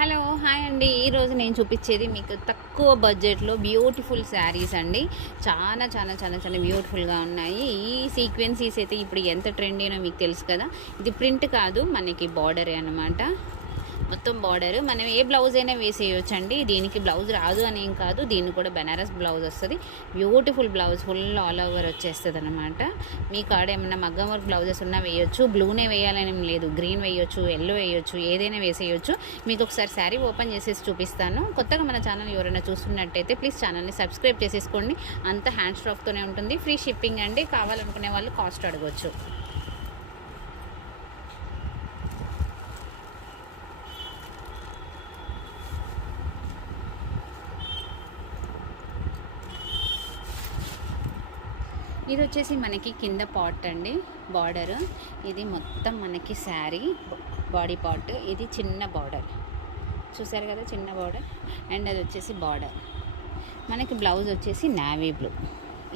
Hello hi అండి. ఈరోజు నేను చూపించేది మీకు తక్కువ బడ్జెట్లో బ్యూటిఫుల్ శారీస్ అండి. చాలా చాలా చాలా చాలా బ్యూటిఫుల్గా ఉన్నాయి. ఈ సీక్వెన్సీస్ అయితే ఇప్పుడు ఎంత ట్రెండ్ అయినా మీకు తెలుసు కదా. ఇది ప్రింట్ కాదు మనకి బార్డరే అనమాట మొత్తం బార్డర్. మనం ఏ బ్లౌజ్ అయినా వేసేయచ్చు అండి దీనికి బ్లౌజ్ రాదు అని ఏం కాదు. దీన్ని కూడా బెనారస్ బ్లౌజ్ వస్తుంది. Beautiful blouse full all over వచ్చేస్తుంది అనమాట మీ కాడ ఏమన్నా మగ్గం వర్క్ బ్లౌజెస్ ఉన్నా వేయొచ్చు. బ్లూనే వేయాలని లేదు. గ్రీన్ వేయొచ్చు ఎల్లో వేయొచ్చు ఏదైనా వేసేయచ్చు. మీకు ఒకసారి శారీ ఓపెన్ చేసేసి చూపిస్తాను. కొత్తగా మన ఛానల్ ఎవరైనా చూస్తున్నట్టయితే ప్లీజ్ ఛానల్ని సబ్స్క్రైబ్ చేసేసుకోండి. అంత హ్యాండ్ స్ట్రాఫ్తోనే ఉంటుంది. ఫ్రీ షిప్పింగ్ అండి. కావాలనుకునే వాళ్ళు కాస్ట్ అడగవచ్చు ఇది వచ్చేసి మనకి కింద పార్ట్ అండి బార్డర్. ఇది మొత్తం మనకి శారీ బాడీ పార్ట్. ఇది చిన్న బార్డర్. చూసారు కదా చిన్న బార్డర్. అండ్ అది వచ్చేసి బార్డర్. మనకి బ్లౌజ్ వచ్చేసి నావీ బ్లూ.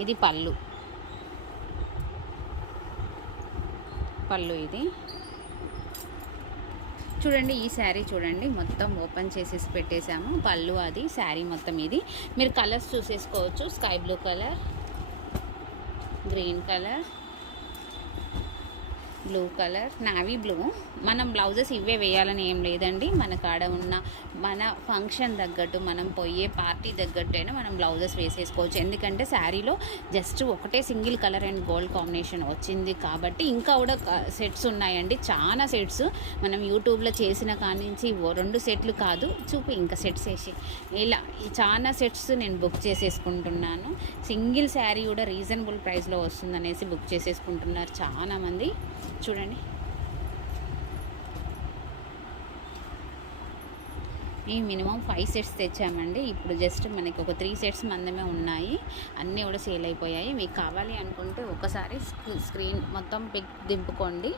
ఇది పళ్ళు. పళ్ళు ఇది. చూడండి ఈ శారీ చూడండి. మొత్తం ఓపెన్ చేసేసి పెట్టేశాము. పళ్ళు అది శారీ మొత్తం ఇది. మీరు colours చూసేసుకోవచ్చు. Sky blue colour. Green colour. Blue colour navy blue. మనం బ్లౌజెస్ ఇవే వేయాలని ఏం లేదండి. మన కాడ ఉన్న మన ఫంక్షన్ తగ్గట్టు మనం పోయే పార్టీ తగ్గట్టైనా మనం బ్లౌజెస్ వేసేసుకోవచ్చు. ఎందుకంటే శారీలో జస్ట్ ఒకటే single colour and gold combination వచ్చింది కాబట్టి ఇంకా కూడా సెట్స్ ఉన్నాయండి. చాలా సెట్స్ మనం యూట్యూబ్లో చేసిన కానించి నుంచి రెండు సెట్లు కాదు చూపు ఇంకా సెట్స్ వేసి. ఇలా చాలా సెట్స్ నేను బుక్ చేసేసుకుంటున్నాను. సింగిల్ శారీ కూడా రీజనబుల్ ప్రైస్లో వస్తుందనేసి బుక్ చేసేసుకుంటున్నారు చాలామంది. చూడండి. ఈ మినిమం ఫైవ్ సెట్స్ తెచ్చామండి. ఇప్పుడు జస్ట్ మనకి ఒక త్రీ సెట్స్ మందమే ఉన్నాయి. అన్నీ కూడా సేల్ అయిపోయాయి. మీకు కావాలి అనుకుంటే ఒకసారి స్క్రీన్ మొత్తం పిక్ దింపుకోండి.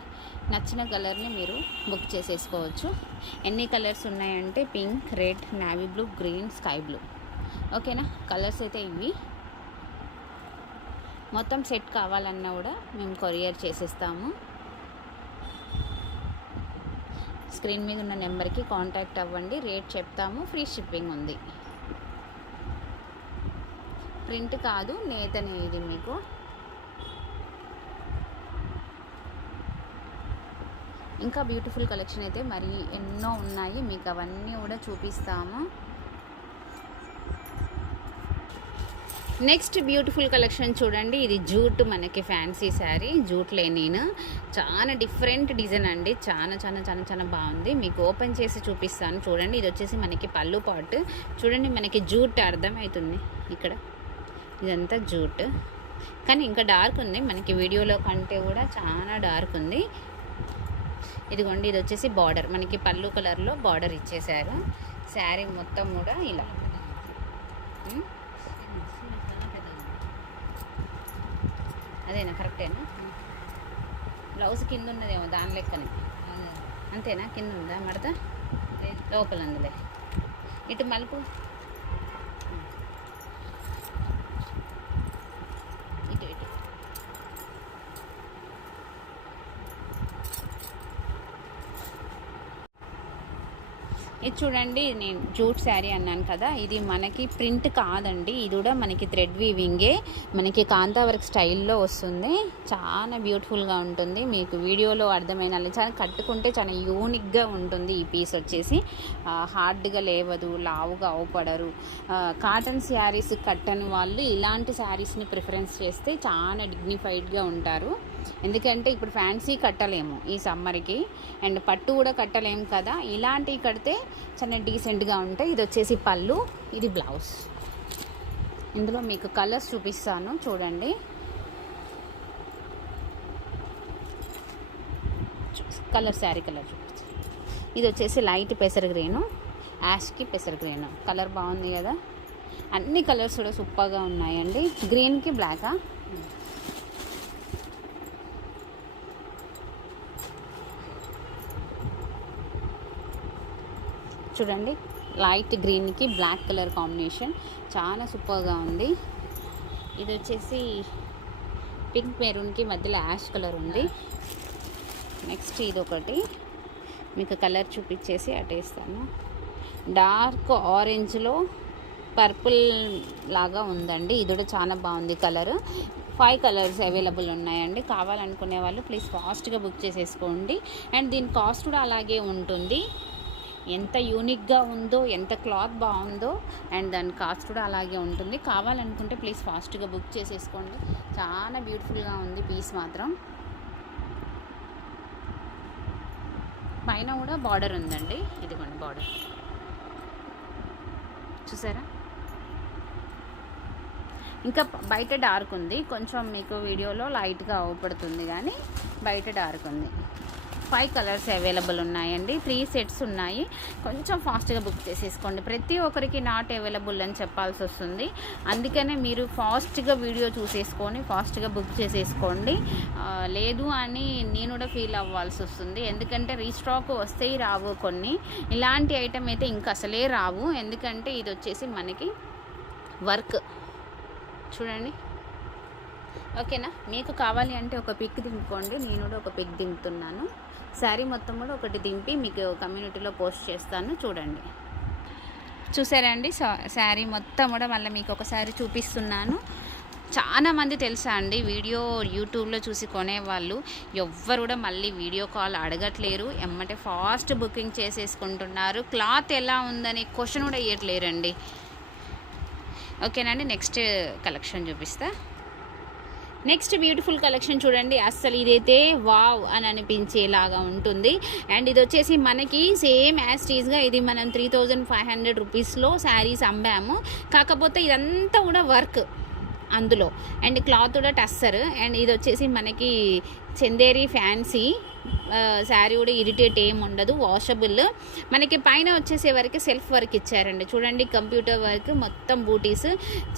నచ్చిన కలర్ని మీరు బుక్ చేసేసుకోవచ్చు. ఎన్ని కలర్స్ ఉన్నాయంటే pink red navy blue green sky blue. ఓకేనా? కలర్స్ అయితే ఇవి. మొత్తం సెట్ కావాలన్నా కూడా మేము కొరియర్ చేసేస్తాము. స్క్రీన్ మీద ఉన్న నెంబర్కి కాంటాక్ట్ అవ్వండి. రేట్ చెప్తాము. ఫ్రీ షిప్పింగ్ ఉంది. ప్రింట్ కాదు. నేతనే ఇది మీకు. ఇంకా బ్యూటిఫుల్ కలెక్షన్ అయితే మరి ఎన్నో ఉన్నాయి. మీకు అవన్నీ కూడా చూపిస్తాము. నెక్స్ట్ బ్యూటిఫుల్ కలెక్షన్ చూడండి. ఇది జూట్ మనకి ఫ్యాన్సీ శారీ జూట్ నేను చాలా డిఫరెంట్ డిజైన్ అండి. చాలా చాలా చాలా చాలా బాగుంది. మీకు ఓపెన్ చేసి చూపిస్తాను. చూడండి ఇది వచ్చేసి మనకి పళ్ళు పాట్. చూడండి మనకి జూట్ అర్థమవుతుంది ఇక్కడ. ఇదంతా జూట్. కానీ ఇంకా డార్క్ ఉంది. మనకి వీడియోలో కంటే కూడా చాలా డార్క్ ఉంది. ఇదిగోండి ఇది వచ్చేసి బార్డర్ మనకి పళ్ళు కలర్లో బార్డర్ ఇచ్చేసారు శారీ మొత్తం కూడా ఇలా. అదేనా? కరెక్టేనా? బ్లౌజ్ కింద ఉన్నదేమో దాని లెక్కనే. అంతేనా? కింద ఉందా మడత లోపల అందులే ఇటు మలుపు ఇటు ఇటు ఇది చూడండి నేను జూట్ శారీ అన్నాను కదా ఇది మనకి ప్రింట్ కాదండి ఇది కూడా మనకి థ్రెడ్ వీవింగే మనకి కాంతా వర్క్ స్టైల్లో వస్తుంది చాలా బ్యూటిఫుల్గా ఉంటుంది మీకు వీడియోలో అర్థమైన చాలా కట్టుకుంటే చాలా యూనిక్గా ఉంటుంది ఈ పీస్ వచ్చేసి హార్డ్గా లేవదు లావుగా అవపడరు కాటన్ శారీస్ కట్టని వాళ్ళు ఇలాంటి శారీస్ని ప్రిఫరెన్స్ చేస్తే చాలా డిగ్నిఫైడ్గా ఉంటారు. ఎందుకంటే ఇప్పుడు ఫ్యాన్సీ కట్టలేము ఈ సమ్మర్కి. అండ్ పట్టు కూడా కట్టలేము కదా. ఇలాంటివి కడితే చాలా డీసెంట్గా ఉంటాయి. ఇది వచ్చేసి పళ్ళు ఇది బ్లౌజ్. ఇందులో మీకు కలర్స్ చూపిస్తాను చూడండి. కలర్ శారీ కలర్ చూపిస్తాను. ఇది వచ్చేసి లైట్ పెసర్ గ్రీను యాష్కి పెసర్ గ్రీన్. కలర్ బాగుంది కదా. అన్ని కలర్స్ కూడా సూపర్గా ఉన్నాయండి. గ్రీన్కి బ్లాకా? చూడండి లైట్ గ్రీన్కి బ్లాక్ కలర్ కాంబినేషన్. చాలా సూపర్గా ఉంది. ఇది వచ్చేసి పింక్ మెరూన్కి మధ్యలో యాష్ కలర్ ఉంది. నెక్స్ట్ ఇది ఒకటి మీకు కలర్ చూపించేసి అటేస్తాను. డార్క్ ఆరెంజ్లో పర్పుల్ లాగా ఉందండి. ఇది కూడా చాలా బాగుంది కలర్. ఫైవ్ కలర్స్ అవైలబుల్ ఉన్నాయండి. కావాలనుకునే వాళ్ళు ప్లీజ్ ఫాస్ట్గా బుక్ చేసేసుకోండి. అండ్ దీని కాస్ట్ కూడా అలాగే ఉంటుంది. ఎంత యూనిక్గా ఉందో ఎంత క్లాత్ బాగుందో అండ్ దాని కాస్ట్ కూడా అలాగే ఉంటుంది. కావాలనుకుంటే ప్లీజ్ ఫాస్ట్గా బుక్ చేసేసుకోండి. చాలా బ్యూటిఫుల్గా ఉంది పీస్ మాత్రం. పైన కూడా బార్డర్ ఉందండి. ఇదిగోండి బార్డర్. చూసారా? ఇంకా బయట డార్క్ ఉంది. కొంచెం మీకు వీడియోలో లైట్గా అవపడుతుంది కానీ బయట డార్క్ ఉంది. ఫైవ్ కలర్స్ అవైలబుల్ ఉన్నాయండి. త్రీ సెట్స్ ఉన్నాయి. కొంచెం ఫాస్ట్గా బుక్ చేసేసుకోండి. ప్రతి ఒక్కరికి నాట్ అవైలబుల్ అని చెప్పాల్సి వస్తుంది. అందుకనే మీరు ఫాస్ట్గా వీడియో చూసేసుకొని ఫాస్ట్గా బుక్ చేసేసుకోండి. లేదు అని నేను కూడా ఫీల్ అవ్వాల్సి వస్తుంది. ఎందుకంటే రీస్టాక్ వస్తాయి రావు కొన్ని. ఇలాంటి ఐటమ్ అయితే ఇంకా అసలే రావు. ఎందుకంటే ఇది వచ్చేసి మనకి వర్క్ చూడండి. ఓకేనా? మీకు కావాలి అంటే ఒక పిక్ దింపుకోండి. నేను కూడా ఒక పిక్ దింపుతున్నాను. శారీ మొత్తం కూడా ఒకటి దింపి మీకు కమ్యూనిటీలో పోస్ట్ చేస్తాను. చూడండి. చూసారా అండి? శారీ మొత్తం కూడా మళ్ళీ మీకు ఒకసారి చూపిస్తున్నాను. చాలా మంది తెలుసా అండి? వీడియో యూట్యూబ్లో చూసి కొనేవాళ్ళు. ఎవ్వరు కూడా మళ్ళీ వీడియో కాల్ అడగట్లేరు. ఎమ్మటే ఫాస్ట్ బుకింగ్ చేసేసుకుంటున్నారు. క్లాత్ ఎలా ఉందని క్వశ్చన్ కూడా ఇవ్వట్లేరండి ఓకేనండి నెక్స్ట్ కలెక్షన్ చూపిస్తా. నెక్స్ట్ బ్యూటిఫుల్ కలెక్షన్ చూడండి. అస్సలు ఇదైతే వావ్ అని అనిపించేలాగా ఉంటుంది. అండ్ ఇది వచ్చేసి మనకి సేమ్ యాజ్ టీజ్గా ఇది మనం త్రీ థౌజండ్ ఫైవ్ హండ్రెడ్ రూపీస్లో శారీస్ అమ్మాము. కాకపోతే ఇదంతా కూడా వర్క్. అందులో. అండ్ క్లాత్ కూడా టస్సర్. అండ్ ఇది వచ్చేసి మనకి చందేరి ఫ్యాన్సీ శారీ కూడా ఇరిటేట్ ఏం ఉండదు వాషబుల్. మనకి పైన వచ్చేసే వరకు సెల్ఫ్ వర్క్ ఇచ్చారండి. చూడండి కంప్యూటర్ వర్క్ మొత్తం బూటీస్.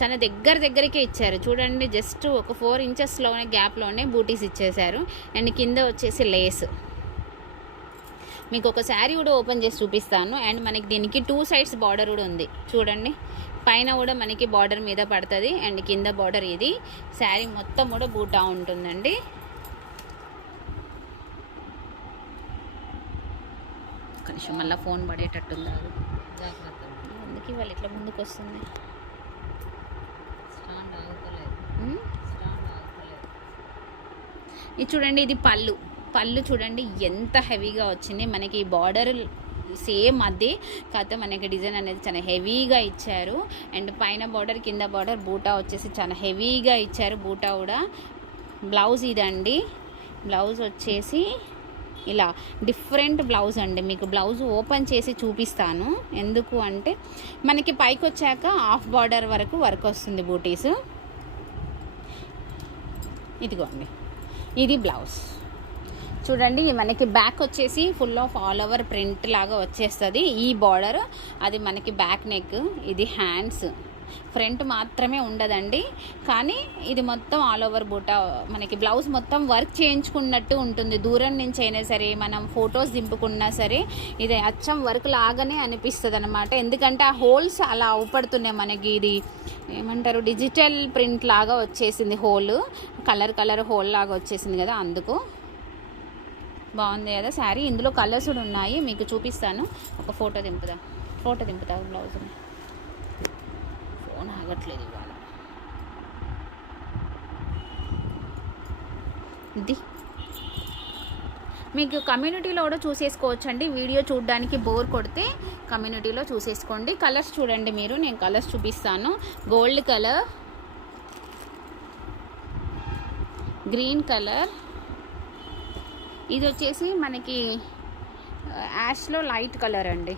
చాలా దగ్గర దగ్గరికే ఇచ్చారు. చూడండి జస్ట్ ఒక ఫోర్ ఇంచెస్లోనే గ్యాప్లోనే బూటీస్ ఇచ్చేసారు అండ్ కింద వచ్చేసి లేస్. మీకు ఒక శారీ కూడా ఓపెన్ చేసి చూపిస్తాను. అండ్ మనకి దీనికి టూ సైడ్స్ బార్డర్ కూడా ఉంది. చూడండి. పైన కూడా మనకి బార్డర్ మీద పడుతుంది అండ్ కింద బార్డర్ ఇది. శారీ మొత్తం కూడా బూటా ఉంటుందండి. నిమిషం మళ్ళీ ఫోన్ పడేటట్టుంది? జాగ్రత్త అందుకే వాళ్ళు ఇట్లా ముందుకు వస్తుంది ఇది చూడండి ఇది పళ్ళు. పళ్ళు చూడండి ఎంత హెవీగా వచ్చింది. మనకి బార్డర్ సేమ్ అదే కాకపోతే మనకి డిజైన్ అనేది చాలా హెవీగా ఇచ్చారు. అండ్ పైన బార్డర్ కింద బార్డర్ బూటా వచ్చేసి చాలా హెవీగా ఇచ్చారు. బూటా కూడా బ్లౌజ్ ఇదండి. బ్లౌజ్ వచ్చేసి ఇలా డిఫరెంట్ బ్లౌజ్ అండి. మీకు బ్లౌజ్ ఓపెన్ చేసి చూపిస్తాను. ఎందుకు అంటే మనకి పైకి వచ్చాక హాఫ్ బార్డర్ వరకు వర్క్ వస్తుంది బూటీస్. ఇదిగోండి. ఇది బ్లౌజ్. చూడండి మనకి బ్యాక్ వచ్చేసి full of all over print లాగా వచ్చేస్తుంది. ఈ బార్డర్ అది మనకి బ్యాక్ నెక్ ఇది హ్యాండ్స్ ఫ్రంట్ మాత్రమే ఉండదండి. కానీ ఇది మొత్తం ఆల్ ఓవర్ బూటా మనకి బ్లౌజ్ మొత్తం వర్క్ చేయించుకున్నట్టు ఉంటుంది. దూరం నుంచి అయినా సరే మనం ఫొటోస్ దింపుకున్నా సరే ఇది అచ్చం వర్క్ లాగానే అనిపిస్తుంది అనమాట ఎందుకంటే ఆ హోల్స్ అలా అవుపడుతున్నాయి మనకి. ఇది ఏమంటారు? డిజిటల్ ప్రింట్ లాగా వచ్చేసింది హోల్ కలర్ కలర్ హోల్ లాగా వచ్చేసింది కదా అందుకు. బాగుంది కదా శారీ. ఇందులో కలర్స్ కూడా ఉన్నాయి. మీకు చూపిస్తాను. ఒక ఫోటో దింపుదా? ఫోటో దింపుతా బ్లౌజ్ ఫోన్ ఆగట్లేదు ఇవాళ. ఇది మీకు కమ్యూనిటీలో కూడా చూసేసుకోవచ్చండి. వీడియో చూడడానికి బోర్ కొడితే కమ్యూనిటీలో చూసేసుకోండి. కలర్స్ చూడండి మీరు. నేను కలర్స్ చూపిస్తాను. గోల్డ్ కలర్ గ్రీన్ కలర్ ఇది వచ్చేసి మనకి యాష్లో లైట్ కలర్ అండి.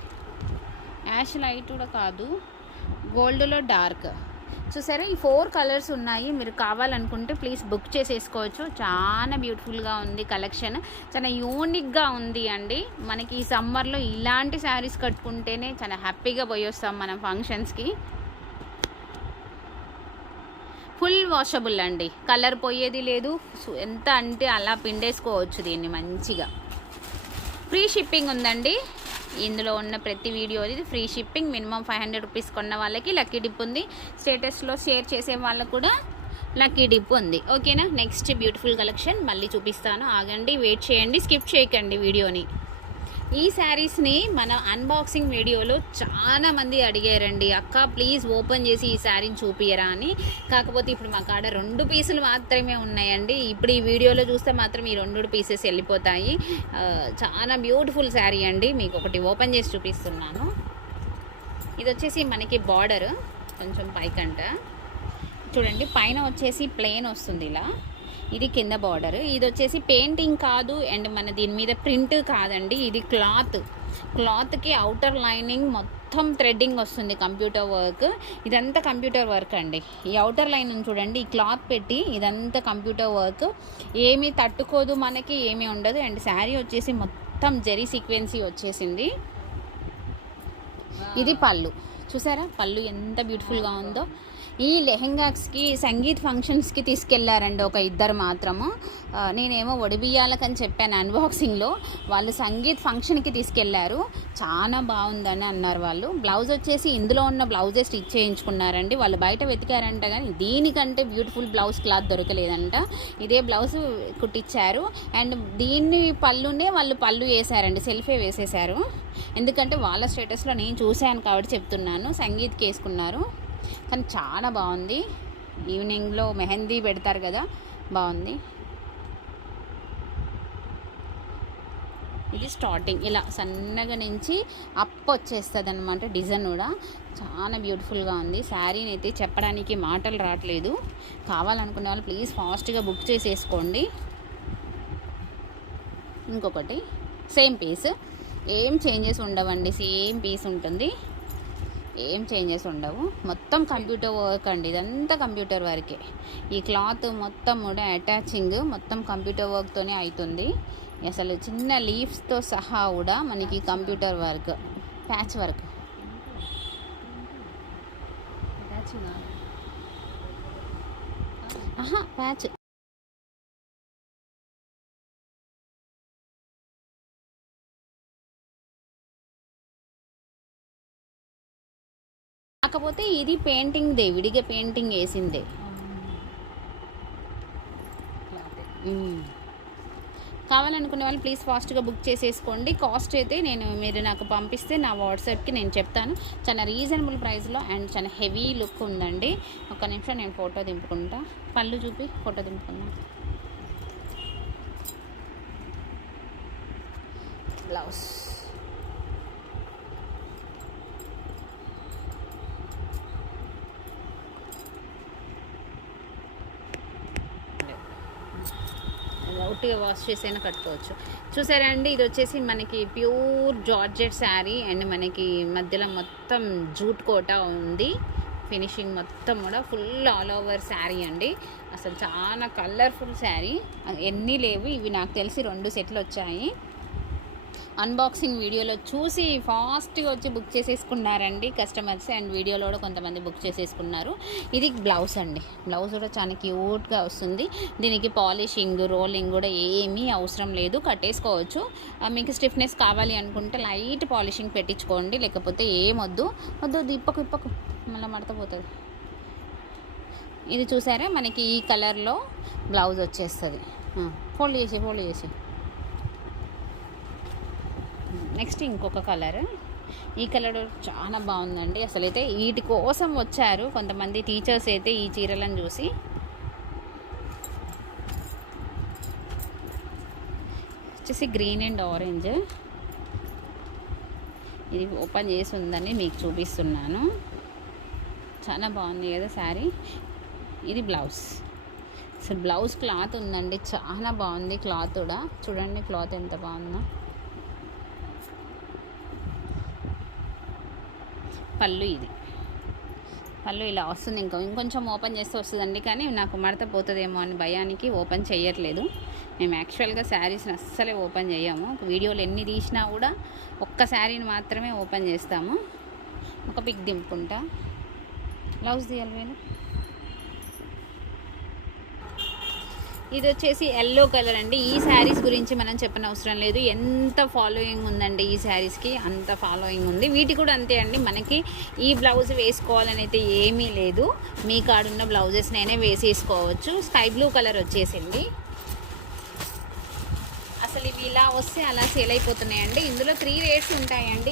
యాష్ లైట్ కూడా కాదు గోల్డ్లో డార్క్. చూసారా? ఈ ఫోర్ కలర్స్ ఉన్నాయి. మీరు కావాలనుకుంటే ప్లీజ్ బుక్ చేసేసుకోవచ్చు. చాలా బ్యూటిఫుల్గా ఉంది కలెక్షన్. చాలా యూనిక్గా ఉంది అండి. మనకి ఈ సమ్మర్లో ఇలాంటి శారీస్ కట్టుకుంటేనే చాలా హ్యాపీగా పోయి వస్తాం మనం ఫంక్షన్స్కి ఫుల్ వాషబుల్ అండి. కలర్ పోయేది లేదు. ఎంత అంటే అలా పిండేసుకోవచ్చు దీన్ని మంచిగా. ఫ్రీ షిప్పింగ్ ఉందండి. ఇందులో ఉన్న ప్రతి వీడియో ఇది free shipping minimum five hundred rupees కొన్న వాళ్ళకి లక్కీ డిప్ ఉంది. స్టేటస్లో షేర్ చేసే వాళ్ళకు కూడా లక్కీ డిప్ ఉంది. ఓకేనా నెక్స్ట్ బ్యూటిఫుల్ కలెక్షన్ మళ్ళీ చూపిస్తాను. ఆగండి వెయిట్ చేయండి. స్కిప్ చేయకండి వీడియోని. ఈ శారీస్ని మన అన్బాక్సింగ్ వీడియోలో చాలా మంది అడిగారండి అక్క ప్లీజ్ ఓపెన్ చేసి ఈ శారీని చూపియరా? అని. కాకపోతే ఇప్పుడు మా కాడ రెండు పీసులు మాత్రమే ఉన్నాయండి. ఇప్పుడు ఈ వీడియోలో చూస్తే మాత్రం ఈ రెండు పీసెస్ వెళ్ళిపోతాయి. చాలా బ్యూటిఫుల్ శారీ అండి. మీకు ఒకటి ఓపెన్ చేసి చూపిస్తున్నాను. ఇది వచ్చేసి మనకి బార్డర్ కొంచెం పైకంట. చూడండి పైన వచ్చేసి ప్లెయిన్ వస్తుంది ఇలా. ఇది కింద బార్డర్ ఇది వచ్చేసి పెయింటింగ్ కాదు అండ్ మన దీని మీద ప్రింట్ కాదండి. ఇది క్లాత్ క్లాత్కి అవుటర్ లైనింగ్ మొత్తం థ్రెడ్డింగ్ వస్తుంది కంప్యూటర్ వర్క్ ఇదంతా కంప్యూటర్ వర్క్ అండి. ఈ అవుటర్ లైన్ ఉంది చూడండి ఈ క్లాత్ పెట్టి ఇదంతా కంప్యూటర్ వర్క్ ఏమీ తట్టుకోదు మనకి ఏమీ ఉండదు. అండ్ శారీ వచ్చేసి మొత్తం జెరీ సీక్వెన్సీ వచ్చేసింది. ఇది పళ్ళు. చూసారా? పళ్ళు ఎంత బ్యూటిఫుల్గా ఉందో. ఈ లెహెంగాస్కి సంగీత్ ఫంక్షన్స్కి తీసుకెళ్ళారండి ఒక ఇద్దరు మాత్రము. నేనేమో ఒడిబియ్యాలకని చెప్పాను అన్బాక్సింగ్లో. వాళ్ళు సంగీత్ ఫంక్షన్కి తీసుకెళ్ళారు. చాలా బాగుందని అన్నారు వాళ్ళు. బ్లౌజ్ వచ్చేసి ఇందులో ఉన్న బ్లౌజే స్టిచ్ చేయించుకున్నారండి. వాళ్ళు బయట వెతికారంట కానీ దీనికంటే బ్యూటిఫుల్ బ్లౌజ్ క్లాత్ దొరకలేదంట. ఇదే బ్లౌజ్ కుట్టించారు అండ్ దీన్ని పళ్ళునే వాళ్ళు పళ్ళు వేసారండి. సెల్ఫే వేసేసారు. ఎందుకంటే వాళ్ళ స్టేటస్లో నేను చూశాను కాబట్టి చెప్తున్నాను. సంగీత్కి వేసుకున్నారు. కానీ చాలా బాగుంది. ఈవినింగ్లో మెహందీ పెడతారు కదా బాగుంది. ఇది స్టార్టింగ్. ఇలా సన్నగా నుంచి అప్ వచ్చేస్తుంది అనమాట డిజైన్ కూడా. చాలా బ్యూటిఫుల్గా ఉంది. శారీని అయితే చెప్పడానికి మాటలు రావట్లేదు. కావాలనుకునే వాళ్ళు ప్లీజ్ ఫాస్ట్గా బుక్ చేసేసుకోండి. ఇంకొకటి సేమ్ పీస్. ఏం చేంజెస్ ఉండవండి. సేమ్ పీస్ ఉంటుంది. ఏం చేంజెస్ ఉండవు. మొత్తం కంప్యూటర్ వర్క్ అండి. ఇదంతా కంప్యూటర్ వర్కే. ఈ క్లాత్ మొత్తం కూడా అటాచింగ్ మొత్తం కంప్యూటర్ వర్క్తోనే అవుతుంది అసలు చిన్న లీవ్స్తో సహా కూడా మనకి కంప్యూటర్ వర్క్ ప్యాచ్ వర్క్. ఆహా ప్యాచ్. కాకపోతే ఇది పెయింటింగ్ దే విడిగా పెయింటింగ్ వేసిందే. కావాలనుకునే వాళ్ళు ప్లీజ్ ఫాస్ట్గా బుక్ చేసేసుకోండి. కాస్ట్ అయితే నేను మీరు నాకు పంపిస్తే నా వాట్సాప్కి నేను చెప్తాను. చాలా రీజనబుల్ ప్రైస్లో అండ్ చాలా హెవీ లుక్ ఉందండి. ఒక నిమిషం నేను ఫోటో దింపుకుంటా. పళ్ళు చూపి ఫోటో దింపుకుందా. బ్లౌజ్. ఉట్టిగా వాష్ చేసైనా కట్టుకోవచ్చు. చూసారా అండి? ఇది వచ్చేసి మనకి ప్యూర్ జార్జెట్ శారీ అండ్ మనకి మధ్యలో మొత్తం జూట్ కోట ఉంది. ఫినిషింగ్ మొత్తం కూడా ఫుల్ ఆల్ ఓవర్ శారీ అండి. అసలు చాలా కలర్ఫుల్ శారీ. ఎన్ని లేవు ఇవి నాకు తెలిసి రెండు సెట్లు వచ్చాయి. అన్బాక్సింగ్ వీడియోలో చూసి ఫాస్ట్గా వచ్చి బుక్ చేసేసుకున్నారండి కస్టమర్స్ అండ్ వీడియోలో కూడా కొంతమంది బుక్ చేసేసుకున్నారు. ఇది బ్లౌజ్ అండి. బ్లౌజ్ కూడా చాలా క్యూట్గా వస్తుంది. దీనికి పాలిషింగ్ రోలింగ్ కూడా ఏమీ అవసరం లేదు. కట్టేసుకోవచ్చు. ఆ, మీకు స్టిఫ్నెస్ కావాలి అనుకుంటే లైట్ పాలిషింగ్ పెట్టించుకోండి. లేకపోతే ఏమొద్దు. వద్దు వద్దు ఇప్పకు ఇప్పకు. మళ్ళీ మడతపోతుంది ఇది చూసారా? మనకి ఈ కలర్లో బ్లౌజ్ వచ్చేస్తుంది. ఫోల్డ్ చేసి ఫోల్డ్ చేసి నెక్స్ట్ ఇంకొక కలర్. ఈ కలర్ చాలా బాగుందండి. అసలు అయితే వీటి కోసం వచ్చారు కొంతమంది టీచర్స్ అయితే ఈ చీరలను చూసి. వచ్చేసి గ్రీన్ అండ్ ఆరెంజ్. ఇది ఓపెన్ చేసి ఉందని మీకు చూపిస్తున్నాను. చాలా బాగుంది కదా శారీ. ఇది బ్లౌజ్. అసలు బ్లౌజ్ క్లాత్ ఉందండి. చాలా బాగుంది క్లాత్ కూడా. చూడండి క్లాత్ ఎంత బాగుందో. పళ్ళు ఇది. పళ్ళు ఇలా వస్తుంది ఇంకో ఇంకొంచెం ఓపెన్ చేస్తే వస్తుందండి కానీ నాకు మడత పోతుందేమో అని భయానికి ఓపెన్ చేయట్లేదు. మేము యాక్చువల్గా శారీస్ని అస్సలే ఓపెన్ చేయము. వీడియోలు ఎన్ని తీసినా కూడా ఒక్క శారీని మాత్రమే ఓపెన్ చేస్తాము. ఒక పిక్ దింపుకుంటా. బ్లౌజ్ తీయాలి వేలు ఇది వచ్చేసి ఎల్లో కలర్ అండి. ఈ శారీస్ గురించి మనం చెప్పనవసరం లేదు. ఎంత ఫాలోయింగ్ ఉందండి ఈ శారీస్కి అంత ఫాలోయింగ్ ఉంది. వీటి కూడా అంతే అండి. మనకి ఈ బ్లౌజ్ వేసుకోవాలని అయితే ఏమీ లేదు. మీ కాడున్న బ్లౌజెస్ నేనే వేసేసుకోవచ్చు. స్కై బ్లూ కలర్ వచ్చేసింది. అసలు ఇవి ఇలా వస్తే అలా సేల్ అయిపోతున్నాయండి. ఇందులో త్రీ రేట్స్ ఉంటాయండి.